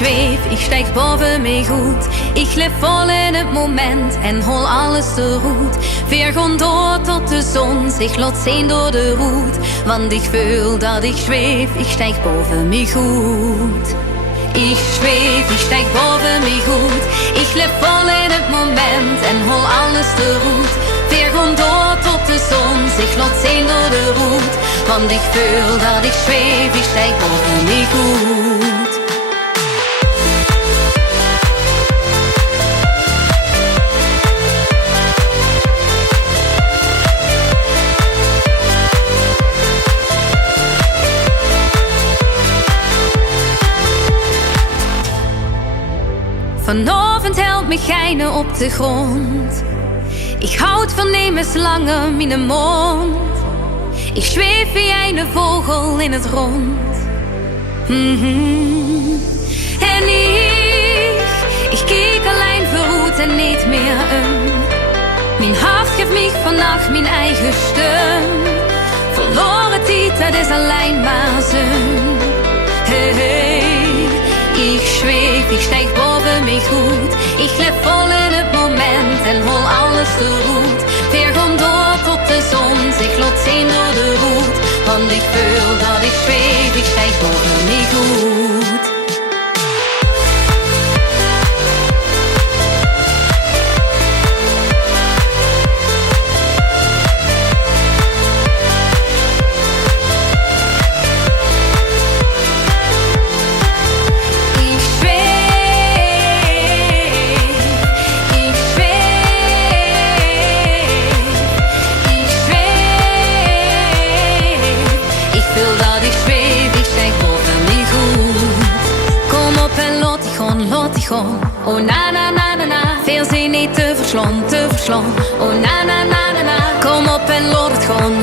zweef, ik stijg boven mij goed. Ik leef vol in het moment en hol alles te roet. Veer gewoon door tot de zon zich laat zien door de roet. Want ik voel dat ik zweef, ik stijg boven mij goed. Ik zweef, ik stijg boven mij goed. Ik leef vol in het moment en hol alles te roet. Veer gewoon door tot de zon zich laat zien door de roet. Want ik voel dat ik zweef, ik stijg boven mij goed. Vanavond helpt me geinen op de grond. Ik houd van nemen slangen in de mond. Ik zweef wie een vogel in het rond. En ik kijk alleen verroet en niet meer om. Mijn hart geeft mij vannacht mijn eigen stem. Verloren tijd, dat is alleen maar zin. Hey, hey. Ik zweef, ik stijg boven mij goed. Ik leef vol in het moment en hol alles te roet. Veer gewoon door tot de zon zich laat zien door de roet. Want ik voel dat ik zweef, ik stijg boven mij goed. Oh na na na na na, veel zin niet te verslaan. Oh na na na na na, kom op en laat het gaan.